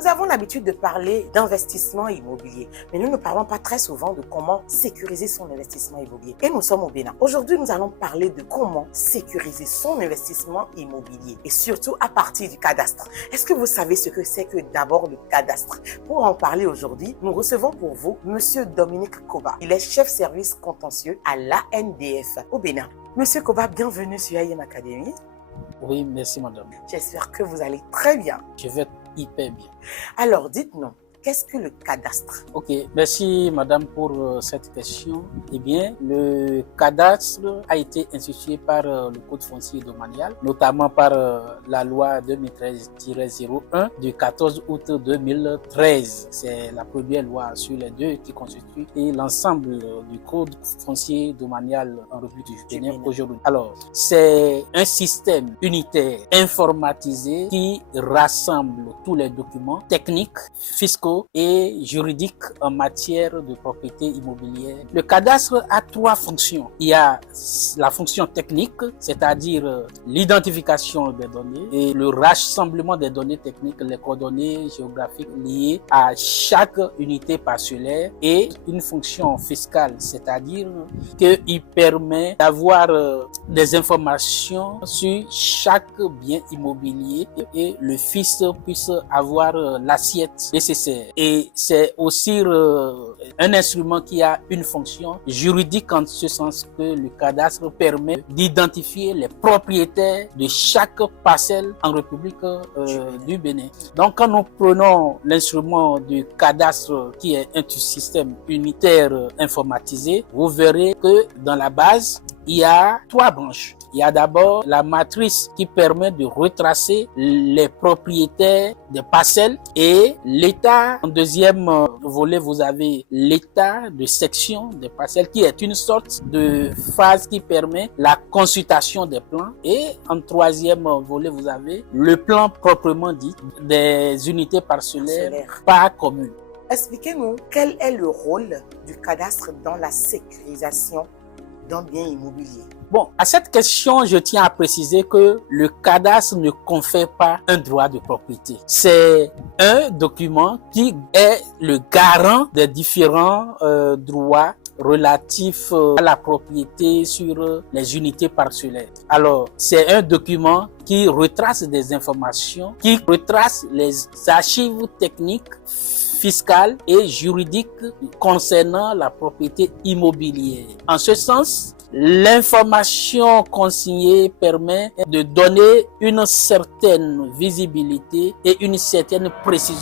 Nous avons l'habitude de parler d'investissement immobilier, mais nous ne parlons pas très souvent de comment sécuriser son investissement immobilier. Et nous sommes au Bénin. Aujourd'hui, nous allons parler de comment sécuriser son investissement immobilier et surtout à partir du cadastre. Est-ce que vous savez ce que c'est que d'abord le cadastre? Pour en parler aujourd'hui, nous recevons pour vous Monsieur Dominique Koba. Il est chef service contentieux à l'ANDF au Bénin. Monsieur Koba, bienvenue sur IM Academy. Oui, merci madame. J'espère que vous allez très bien. Je vais hyper bien. Alors, dites-nous, qu'est-ce que le cadastre? Ok, merci madame pour cette question. Eh bien, le cadastre a été institué par le Code foncier domanial, notamment par la loi 2013-01 du 14 août 2013. C'est la première loi sur les deux qui constitue l'ensemble du Code foncier domanial en République du Bénin aujourd'hui. Alors, c'est un système unitaire informatisé qui rassemble tous les documents techniques, fiscaux et juridiques en matière de propriété immobilière. Le cadastre a trois fonctions. Il y a la fonction technique, c'est-à-dire l'identification des données et le rassemblement des données techniques, les coordonnées géographiques liées à chaque unité parcellaire, et une fonction fiscale, c'est-à-dire qu'il permet d'avoir des informations sur chaque bien immobilier et le fisc puisse avoir l'assiette nécessaire. Et c'est aussi un instrument qui a une fonction juridique en ce sens que le cadastre permet d'identifier les propriétaires de chaque parcelle en République du Bénin. Donc quand nous prenons l'instrument du cadastre qui est un système unitaire informatisé, vous verrez que dans la base, il y a trois branches. Il y a d'abord la matrice qui permet de retracer les propriétaires des parcelles et l'état. En deuxième volet, vous avez l'état de section des parcelles qui est une sorte de phase qui permet la consultation des plans. Et en troisième volet, vous avez le plan proprement dit des unités parcellaires par commune. Expliquez-nous quel est le rôle du cadastre dans la sécurisation d'un bien immobilier. Bon, à cette question, je tiens à préciser que le cadastre ne confère pas un droit de propriété. C'est un document qui est le garant des différents droits relatifs à la propriété sur les unités parcellaires. Alors, c'est un document qui retrace des informations, qui retrace les archives techniques, fiscales et juridiques concernant la propriété immobilière. En ce sens, l'information consignée permet de donner une certaine visibilité et une certaine précision